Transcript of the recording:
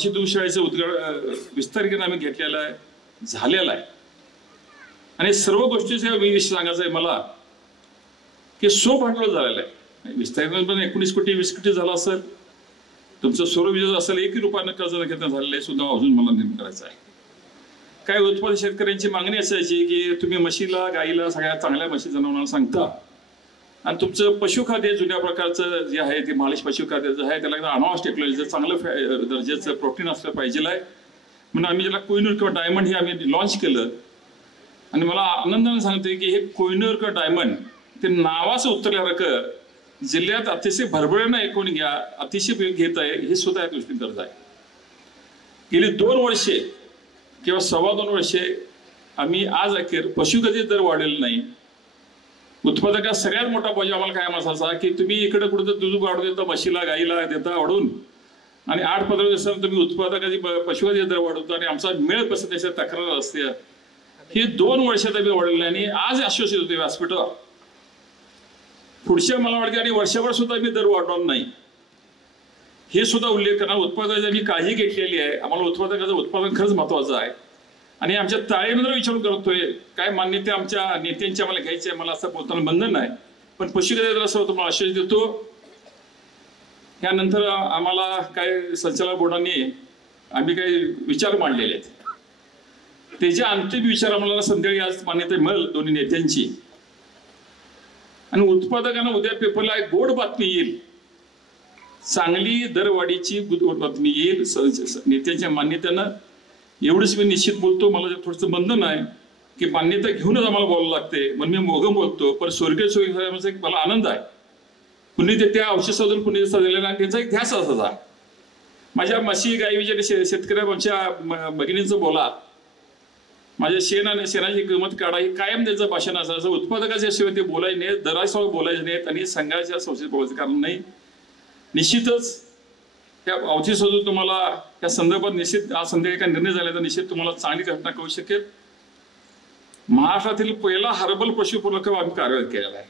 पाचशे दुग्धशाळेचं विस्तारीकरण आम्ही घेतलेलं आहे, झालेलं आहे. आणि सर्व गोष्टीचं विषय सांगायचं आहे मला की भांडवल झालेलं आहे. विस्तारीकरण पण 19 कोटी 20 कोटी झालं असेल. तुमचं सौरऊर्जा असेल 1 रुपयानं कर्ज न घेता झालेलं आहे सुद्धा अजून मला नेमकं करायचं आहे. काय उत्पादक शेतकऱ्यांची मागणी असायची की तुम्ही म्हशीला गाईला सगळ्या चांगल्या म्हशी जनावरांना सांगता आणि तुमचं पशुखाद्य जुन्या प्रकारचं जे आहे ते मालिश पशुखाद्य जे आहे त्याला अनॉस टेक्नॉलॉजीचं चांगलं दर्जाचं प्रोटीन असलं पाहिजे आहे म्हणून आम्ही त्याला कोहिनूर किंवा डायमंड हे आम्ही लॉन्च केलं. आणि मला आनंदाने सांगते की हे कोहिनूर किंवा डायमंड ते नावाचं उतरल्यासारखं जिल्ह्यात अतिशय भरभराटीनं ऐकून घ्या, अतिशय घेत आहे हे सुद्धा या दृष्टीने गरज आहे. गेली 2 वर्षे किंवा 2.25 वर्षे आम्ही आज अखेर पशुखाद्य दर वाढलेला नाही. उत्पादकात सगळ्यात मोठा पाहिजे आम्हाला काय असायचा की तुम्ही इकडे कुठं दूध वाढवून देता, म्हशीला गाईला देता वाढून आणि 8-15 दिवसांनी तुम्ही उत्पादकाची पशुखाद्य दर वाढवता आणि आमचा मेळ कसं त्याच्या तक्रार असते. हे 2 वर्षात आम्ही वाढवले आणि आज आश्वासित होते व्यासपीठावर. पुढच्या मला वाटते आणि वर्षभर सुद्धा मी दर वाढवणार नाही हे सुद्धा उल्लेख करणार. उत्पादकाची आम्ही काळजी घेतलेली आहे. आम्हाला उत्पादकाचं उत्पादन खरंच महत्वाचं आहे आणि आमच्या ताळेबंदावर विचार करतोय काय मान्यता आमच्या नेत्यांची आम्हाला घ्यायची आहे. मला असं बोलताना बंधन नाही पण पशुखाद्य दर असं तुम्हाला आश्वास देतो. यानंतर आम्हाला काय संचालक बोर्डाने आम्ही काही विचार मांडलेले आहेत त्याचे अंतिम विचार आम्हाला संध्याकाळी आज मान्यता मिळेल दोन्ही नेत्यांची. आणि उत्पादकांना उद्या पेपरला एक गोड बातमी येईल, चांगली दरवाढीची बातमी येईल नेत्यांच्या मान्यतेनं. एवढंच मी निश्चित बोलतो. मला थोडंसं बंधन आहे की मान्यता घेऊनच आम्हाला बोलावं लागते म्हणून मी मोगम बोलतो. पण स्वर्गीय साहेबांचा एक मला आनंद आहे. पुणे त्या औषध साधून पुणे दिलेला आणि त्यांचा एक ध्यास असायचा. माझ्या म्हशी गाई विजय शेतकऱ्या आमच्या भगिनींचं बोला, माझ्या शेणाची किंमत काढा ही कायम त्यांचं भाषण असायचं. उत्पादकाच्या शिवाय ते बोलायचे नाहीत, दरासह बोलायचे नाहीत आणि संघाच्या संस्थेत बोलायचं कारण नाही. निश्चितच त्या औषध साधून तुम्हाला त्या संदर्भात निश्चित आज संध्याकाळी काही निर्णय झाला तर निश्चित तुम्हाला चांगली घटना कळू शकेल. महाराष्ट्रातील पहिला हर्बल पशुपूरक आम्ही कार्यरत केलेला आहे.